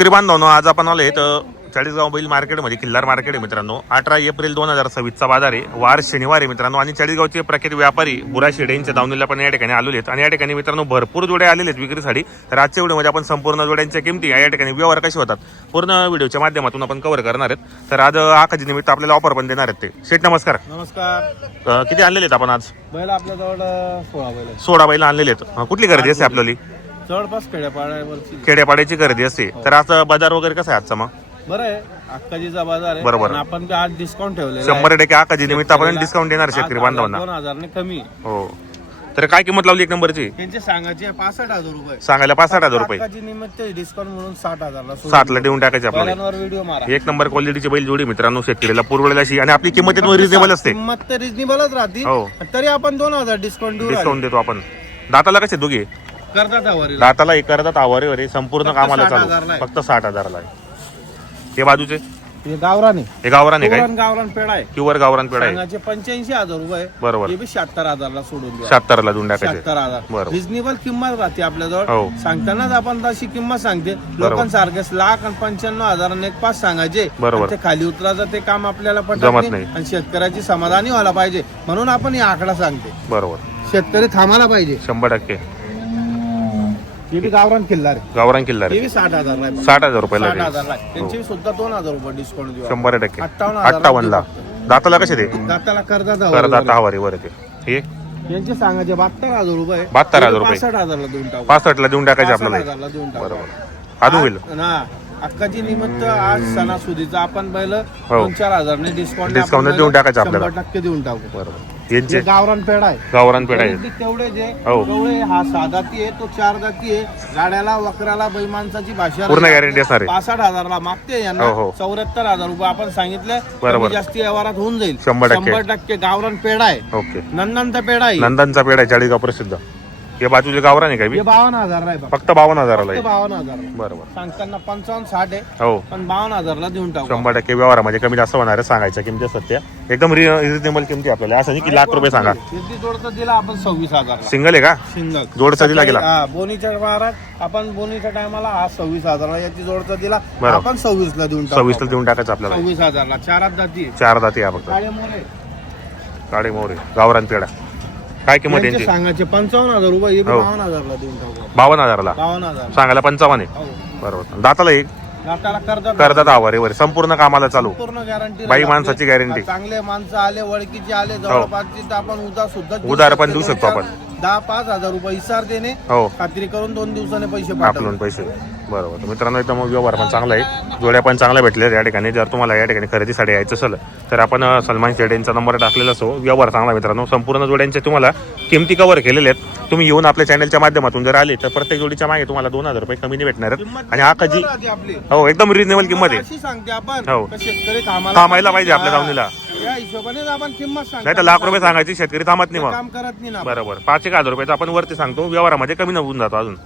शेतकरी बांधवांनो, आज आपण आलो तर चाळीसगाव बैल मार्केटमध्ये खिल्लार मार्केट आहे मित्रांनो. 18 एप्रिल 2026 वार आहे, वार शनिवार आहे मित्रांनो. आणि चाळीसगावचे प्रख्यात व्यापारी बुरा शेडे यांच्या दावणीला पण या ठिकाणी आलेले आहेत. आणि या ठिकाणी मित्रांनो भरपूर जोड्या आलेले आहेत विक्रीसाठी. तर आजच्या व्हिडिओमध्ये आपण संपूर्ण जोड्यांच्या किमती, या ठिकाणी व्यवहार कसे होतात, पूर्ण व्हिडिओच्या माध्यमातून आपण कव्हर करणार आहेत. तर आज आखाजी निमित्त आपल्याला ऑफर पण देणार आहेत ते. शेठ नमस्कार. नमस्कार. किती आणलेले आहेत आपण आज? बैल आपल्याजवळ 16 बैल 16 बैल आणलेले आहेत. कुठली खरेदी असते आपल्याला? जवळपास खेड्यापाड्यावरची खेड्यापाड्याची खरेदी असते. तर आज बाजार वगैरे कसा आहे आजचा? मग बरं आहे, अक्काजीचा बाजार आहे. बरोबर. आणि आपण बी आज डिस्काउंट ठेवले 100% आखाजी निमित्त आपण डिस्काउंट देणार शेतकरी बांधवांना. 2000 ने कमी. हो. तर काय किंमत लावली एक नंबरची? त्यांचे सांगायचे 65,000 रुपये, सांगायला 65,000 रुपये. अक्काजी निमित्त डिस्काउंट म्हणून 60,000 ला 7 ला देऊन टाकायचे आपल्याला. बैलांवर व्हिडिओ मारा. एक नंबर क्वालिटीची बैल जोडी मित्रांनो, शेतकरीला पुरवलेली अशी. आणि आपली किंमत रिजनेबल असते. किंमत तर रिजनेबलच राहते. हो. तरी आपण 2000 डिस्काउंट देऊ. डिस्काउंट देतो आपण. दाताला कसे दोघे? करतात आवारी. दाताला एक करतात, आवारीवर संपूर्ण फक्त कामाला 60,000 चालू. ला आहे. फक्त 60,000 ला आहे. हे बाजूचे हे गावराने, हे गावरान आहे काय? गावरान पेडा आहे. प्युअर गावरान पेढा आहे. सांगायचे 85,000 रुपये. बरोबर. हे बी 76,000 ला सोडून द्या. 76 ला देऊन टाकायचे. 76,000 बरोबर. रिजनेबल किंमत राहते आपल्याजवळ. हो. सांगतानाच आपण तशी किंमत सांगते. लोकांसारखेच 1,95,000 आणि 1,500 सांगायचे. बरोबर. आणि ते खाली उतरायचं ते काम आपल्याला जमत पटत नाही. आणि शेतकऱ्याची समाधानी व्हायला पाहिजे म्हणून आपण हे आकडा सांगते. बरोबर. शेतकरी थांबायला पाहिजे. 100%. हे बी गावरान किल्लार आहे. गावरान किल्लार हे बी 60,000 ला आहे. 60,000 रुपयाला 60,000 ला आहे. त्यांची सुद्धा 2,000 रुपये डिस्काउंट देऊ. 100%. 58,000 58 ला. दाताला कसे ते? दाताला कर्जात करदाता आवारीवर ते. हे यांचे सांगायचे 72,000 रुपये. 72,000 रुपये. 65,000 ला देऊन टाकू. 65 ला देऊन टाकायचे आपल्याला. 65,000 ला देऊन टाकू. बरोबर. अजून होईल. ना अक्काजी निमित्त आज सणासुदीचा आपण बैल हो. 2-4,000 ने डिस्काउंट देऊन टाकायचं आपल्याला. 100% देऊन टाकू. बरोबर. यांचे हे गावरान पेडा आहे. गावरान पेढा आहे. तेवढे जे हो. तेवढे हा 6 दाती आहे, तो 4 दाती आहे. गाड्याला वक्राला बैमाणसाची भाषा पूर्ण गॅरंटी असणार आहे. 65,000 ला मागते यांना. हो, हो. 74,000 रुपये आपण सांगितले. बरोबर. कमी जास्ती व्यवहारात होऊन जाईल. 100%. 100% गावरान पेडा आहे. ओके. नंदनचा पेडा आहे. नंदनचा पेढा आहे, चाळीसगाव प्रसिद्ध. हे बाजूचे गावरान आहे काय? हे 52,000 ला आहे. फक्त 52,000 ला आहे. 52,000 बरोबर. सांगताना 55-60 आहे, हो. पण 52,000 ला देऊन टाकू. 100% व्यवहारामध्ये कमी जास्त होणार आहे. सांगायच्या किमती सत्य एकदम रिजनेबल किमती आपल्याला. असं नाही की लाख रुपये सांगा. किती जोडचा दिला आपण 26,000 ला. सिंगल आहे का? सिंगल जोडचा दिला गेला. हा, बोनीच्या वारात आपण बोनीच्या टायमाला हा 26,000 ला याची जोडचा दिला. बरोबर. आपण 26 ला देऊन 26 ला देऊन टाकायचं आपल्याला. 26,000 ला 4 जाती. 4 दाती आहे फक्त. काळे मोरे काळे मोरे गावरान पेढा. काय किंमत यांचे यांची? सांगायचे 55,000 रुपये. हे बी हो. 52,000 ला देऊन टाकू. 52,000 ला. 52,000 सांगायला 55 आहे. हो. बरोबर. दाताला एक दाताला कर्जात करतात आवारीवर संपूर्ण कामाला चालू. पूर्ण गॅरंटी. बाई माणसाची गॅरंटी. चांगले माणसं आले, ओळखीचे आले, जवळपासचे तर आपण उद्या सुद्धा उधार पण देऊ शकतो आपण. 10-5,000 रुपये इसार देणे. हो. खात्री करून 2 दिवसाने पैसे आपलं पाठवले. पैसे. बरोबर. तर मित्रांनो, एकदम व्यवहार पण चांगला आहे. जोड्या पण चांगल्या भेटल्या या ठिकाणी. जर तुम्हाला या ठिकाणी खरेदीसाठी यायचं असेल तर आपण सलमान शेड यांचा नंबर टाकलेला असो. व्यवहार चांगला मित्रांनो. संपूर्ण जोड्यांचे तुम्हाला किमती कव्हर केलेले आहेत. तुम्ही येऊन आपल्या चॅनलच्या माध्यमातून जर आले तर प्रत्येक जोडीच्या मागे तुम्हाला 2,000 रुपये कमी नाही भेटणार आहेत. आणि आखाजी आपली हो एकदम रिजनेबल किंमत आहे. अशी सांगते आपण हो. का शेतकरी थांबायला पाहिजे आपल्या दावणीला. या हिशोबाने आपण किंमत सांगतो. नाही तर लाख रुपये सांगायची, शेतकरी थांबत नाही मग. काम करत नाही ना. बरोबर. 5,000 रुपयाचा आपण वरती सांगतो, व्यवहारामध्ये कमी नवून जातो अजून.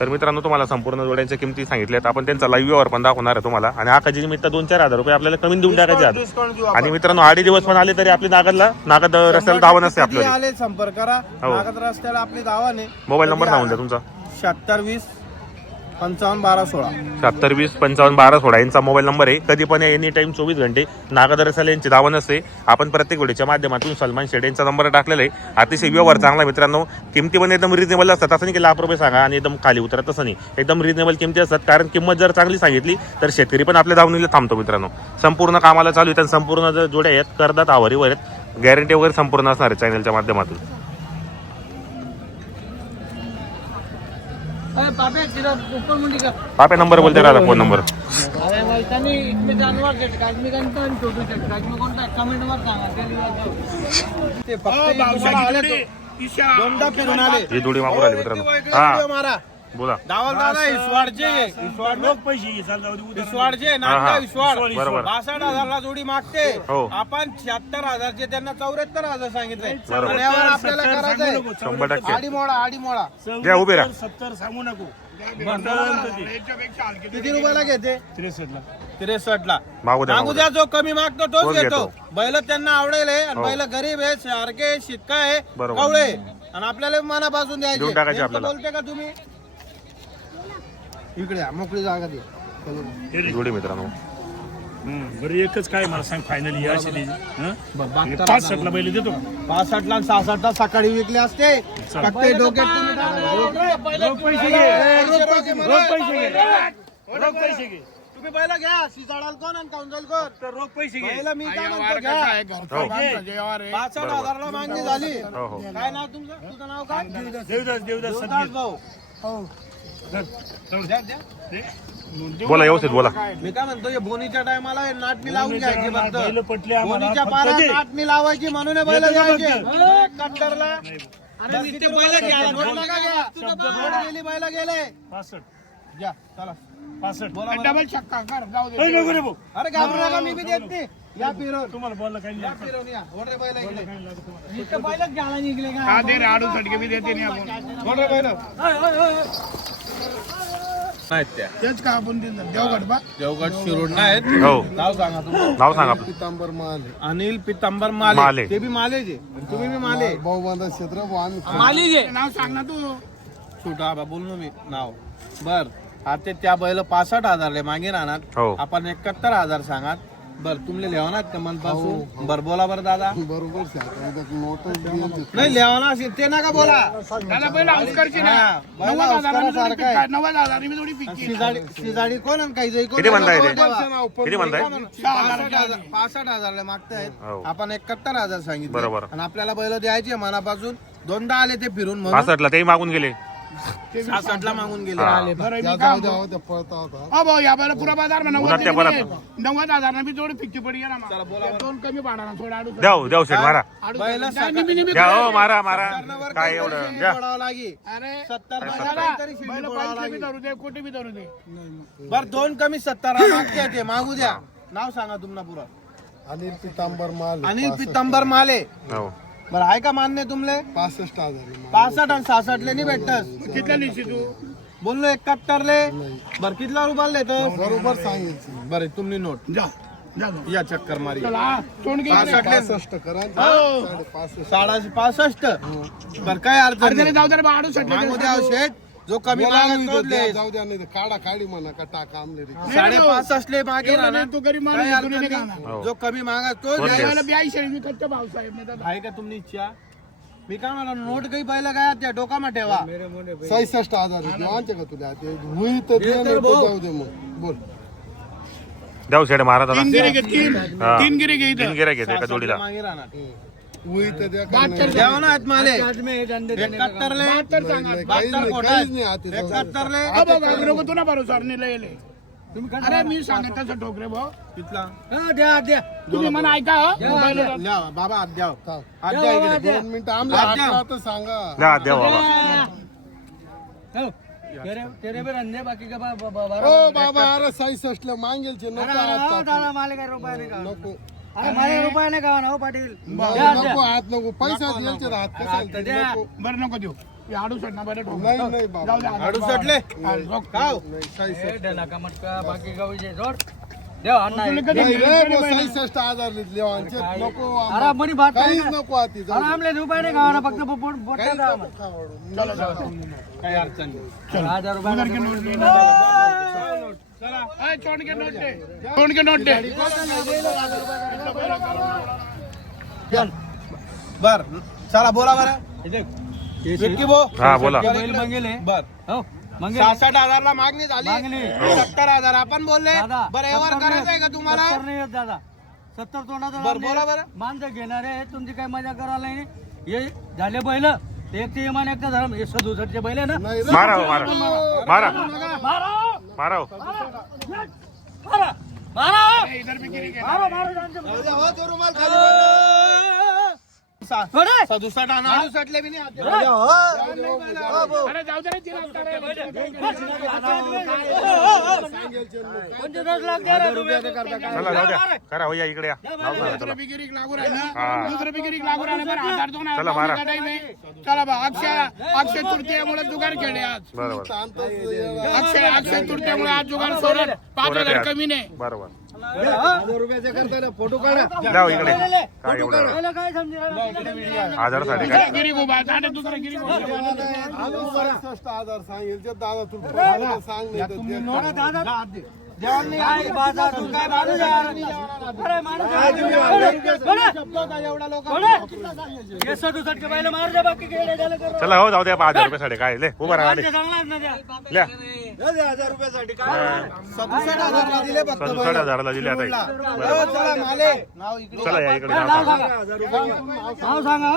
तर मित्रांनो, तुम्हाला संपूर्ण जोड्यांच्या किमती सांगितल्यात आपण. त्यांचा लाईव्ह व्यवहार पण दाखवणार आहे तुम्हाला. आणि आखाजी निमित्त 2-4,000 रुपये आपल्याला कमी देऊन टाकायचे आहेत. डिस्काउंट देऊ आणि मित्रांनो, 8 दिवस पण आले तरी आपली नागद रस्त्याला धावा नसते कधी आपल्याला. आले संपर्क करा. हो. नागद रस्त्याला आपली दावाने. मोबाईल नंबर सांगून द्या तुमचा. 7620 55 12 16. 7620 55 12 16 यांचा मोबाईल नंबर आहे. कधी पण एनी टाइम 24 घंटे नागद रसाला यांची दावा नसते. आपण प्रत्येक व्हिडिओच्या माध्यमातून सलमान शेड यांचा नंबर टाकलेला आहे. अतिशय व्यवहार चांगला मित्रांनो. किमती पण एकदम रिजनेबल असतात. असं नाही की लाख रुपये सांगा आणि एकदम खाली उतरत, तसं नाही. एकदम रिजनेबल किमती असतात. कारण किंमत जर चांगली सांगितली तर शेतकरी पण आपल्या दावणीला थांबतो मित्रांनो. संपूर्ण कामाला चालू आहे. संपूर्ण जर जोड्या आहेत करदात आवारीवर आहेत. गॅरंटी वगैरे संपूर्ण असणार आहे चॅनलच्या माध्यमातून. आपल्या नंबर बोलते राहिला फोन नंबर. ते फक्त आले तो. दोनदा फिरून आले. ही जोडी मागून राहिली मित्रांनो. हा मारा बोला. दावल दादा विश्वाडचे नांदा विश्वाड बरोबर. 62,000 ला जोडी मागते. हो. आपण 76,000 चे त्यांना 74,000 सांगितले. बरोबर. आपल्याला करायचंय 100%. आडी मोडा द्या उभे राहा. 70 सांगू नको. किती रुपयाला घेते? 63 ला मागू द्या, मागू द्या. जो कमी मागतो तोच तोच घेतो. घेतो. बैल त्यांना आवडेल आहे. आणि हो. बैल गरीब आहे, सारखे शिक्का आहे, बरोबर. कवळे आणि आपल्याला मनापासून देऊन द्यायचे. टाकायचे नेमकं आपल्याला. बोलते का तुम्ही? इकडे या, मोकळी जागा दे. जोडी मित्रांनो. बरं एकच काय मला सांग फायनली या अशी 65 ला बैल देतो का? 65 ला 66 ला सकाळी विकले असते फक्त हे डोक्यात तुम्ही रोख पैसे घे. रोख पैसे घे. रोख पैसे घे. तुम्ही पहिला घ्या शिजाडाल कोण आणि काउंजल कोण तर रोख पैसे घे. पहिला मी काय म्हणतो घ्या 65,000 ला मागणी झाली. हो हो काय नाव तुमचं तुझं नाव काय देवदास देवदास सदगीर. भाऊ द्या, द्या. बोला व्यवस्थित बोला. मी काय म्हणतो हे बोनीच्या टायमाला नाटणी लावून घ्यायची फक्त बैल पटले आम्हाला. बोनीच्या फक्त पारा दे. नाटणी लावायची म्हणून हे बैल देतो का घ्यायचे कट्टरला अरे बस मी किती ते बैल बैल घ्या. घ्या नोट नका घ्या शब्द नोट गेली बैल गेले 65. घ्या चला 65. बोला बरं. डबल छक्का कर जाऊ दे. ए, नको रे भाऊ. अरे घाबरू नका मी बी देत नाही या पिरून तुम्हाला बोललं काही या नाही. पिरून या ओढरे बैल गेले हा दे राडू सटके बी देते नाही आपण ओढरे बैल नाहीत त्या तेच का आपण दिलं देवगड बा देवगड शिरोड नाहीत हो नाव सांगा तुमचं नाव सांगा आपलं. पितांबर माल अनिल पितांबर माले. माले ते बी माले जे तुम्ही बी माले बहुबांधा क्षेत्र आम्ही नाव सांग ना तू छोटा आबा बोल ना मी नाव बर आता त्या बैल 65,000 मागे राहणार हो. आपण 71,000 सांगात बर तुमले लेवनात का मनपासून बर बोला बरं दादा बरोबर नोटच द्यायची. नाही लेवना असेल ते नका बोला त्याला पहिला औस्करची ना हा, बैल 90,000 औस्करासारखं आहे. 90,000 मी थोडी पिकची शिजाडी कोण आणि काही जाई कोण किती म्हणताय ते? ठेवा. किती म्हणताय 65,000 मागतायत हो. आपण 71,000 सांगितलं बरोबर. आणि आपल्याला बैल द्यायचे मनापासून दोनदा आले ते फिरून म्हणून 65 ला तेही मागून गेले. 66 ला मागून गेले हा. बरं त्या मी जाऊ काम द्या हो, त्या पळता होता हो भाऊ या बायला पुरा बाजार म्हणा उन्हात त्या परत. 90,000 मी थोडी पिकची पडी गेला चला, बोला बरं. दोन कमी पाडा ना थोडा आडू द्याव शेट मारा. बैल द्या हो मारा मारा काय एवढं द्या. लागी अरे 70 तरी शिडी बैल पडावं 5 बी लागी. धरू दे कोटी बी धरू दे बर दोन कमी 70 मागते ते मागू द्या नाव सांगा तुम्हाला पुरा अनिल पितांबर माल अनिल पितांबर माले हो बरं आहे का मान्य तुमले 65,000 65 आणि 66 ले नाही भेटतस कितल्या निशी तू बोललो 71 ले बर कितला रुपयाला देतो बरोबर सांगितलं बरं तुम्ही नोट जा जा जा. या चक्कर मारी चला तोंड घे 65 ले 65 करा हो 65 बर काय अर्थ अरे नाही. जाऊ दे रे बा, आडू मागू द्या सटके शेठ जो कमी मागत तोच ले. जाऊ द्या नाही तर काढा काढी म्हणा का टाका आमले रे 65 ले मागे राहणार तू गरीब काय माणूस अर्थ तुला नाही नाही. खाणार. हो. जो कमी मागत तोच तोच ले. ले. मला 82 मी कच्चा भाऊ साहेब मी दादा आहे का तुमची इच्छा मी काय म्हणा नोट काही पहिलं काय त्या डोकामा ठेवा 66,000 देवांचे का तुला ते होई तर दे नाही तर जाऊ दे मग बोल द्याव शेट मारा दादा. तीन गिरे घे तीन हा. तीन गिरे घे इथं तीन गिऱ्हाईक घेते एका जोडीला. मागे राहणार होई तर द्या का बहात्तर नाही. द्याव ना आत माले 71 ले बहात्तर सांगा नाही, काहीच 72 नाही, खोटा काहीच नाही हाती जाऊ द्या. 71 ले अबो बाबू नको तुला भरोसा नाही लयले अरे मी सांगत तसं ठोकरे भाऊ कितला तुम्ही मला ऐका हो. मोबाईल वर. ल्या बाबा हात द्याव का? हात द्या इकडे 2 मिनिटं आमले हात हात द्या. राहतं सांगा द्या द्या बाबा. ओ बाबा अरे 66 ला मागेलचे नको हात टाकू. नको नको हात नको पैसा द्यायचे हात कसा नको बरं नको देऊ हे आडू सटना बरं ठोक नाही नाही बाबा जाऊ दे आडू सटले काव नाही 66 तुला कधी नाही रे दिलं बो, तरी बैल. 66,000 लेवांचे नको आम्हाला. काहीच नको हाती जाऊ काही अडचण नाही उधर के नोट दे. चला ए, चोंड के नोट दे चोंड के नोट दे बर चला बोला बरं विक्की भाऊ हा बोला. बर 66,000 ला मागणी झाली 70,000 आपण बोलले बरं व्यवहार करायचा आहे का तुम्हाला 70 तोंडाचा बर बोला बरं माणसं घेणारे आहेत, तुमची काही मजा करायला नाही हे झाले बैल एक ते इमान एकटा धर्म हे 67 चे बैल आहे ना नाही रे. मारा हो, मारा मारा मारा मारा हो. मारा मारा ए, इधर भी गिरी के मारा मारा त्यांचे. हो, तो रुमाल खाली पडला. थोडे. 67 आणि 68 ले बी नाही हात द्या. अरे जाऊ दे रे तिला आता रे. कोणते 10 लाख द्या रे तुम्ही. चला जाऊ द्या करा हो या इकडे या. नाव सांगा चला. दुसरं बिगिरी लागू राहिलं हा. दुसरं बिगिरी लागू राहिलं बरं आधार दोन चला, मारा. चला बा अक्षय तृतीयामुळे जुगार खेळले आज बरोबर शांतच ये. अक्षय तृतीयामुळे आज जुगार सोडत 5,000 कमी नाही बरोबर. 1,000 रुपयाचे करता ना फोटो काढा द्या हो इकडे काय एवढं पहिलं काय समजेल आजारासाठी काय गिरी उभा आणि दुसरं गिरी उभा. अजून 66,000 सांगेल ते दादा तुला सांग नाही तर ते. जेवण नाही काय बाजा तू काय माणूस यार अरे माणूस शब्द होता एवढा लोक हे 67 के बैल मार दे बाकी गेले झालं कर चला हो जाऊ द्या 5000 रुपये काय ले उभा राहा आले. चांगला ना द्या ल्या 67,000 ला दिले फक्त 67,000 दिले आता हो, चला माले नाव इकडे चला या इकडे नाव नाव सांगा. सांगा नाव सांगा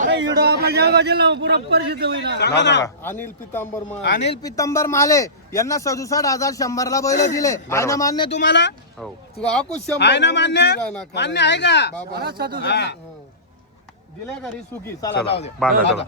अरे इडो आपल्या जळगाव पुरा परिस्थिती होईल नाव सांगा. अनिल पितांबर माने. अनिल पितंबर माले यांना 67,100 ला बैल दिले आहे ना मान्य तुम्हाला हो तू आकुश शंभर आहे ना मान्य काय ना काय. मान्य आहे का बाबा हा. दिले घरी सुखी चला चला जाऊ दे बांधा चला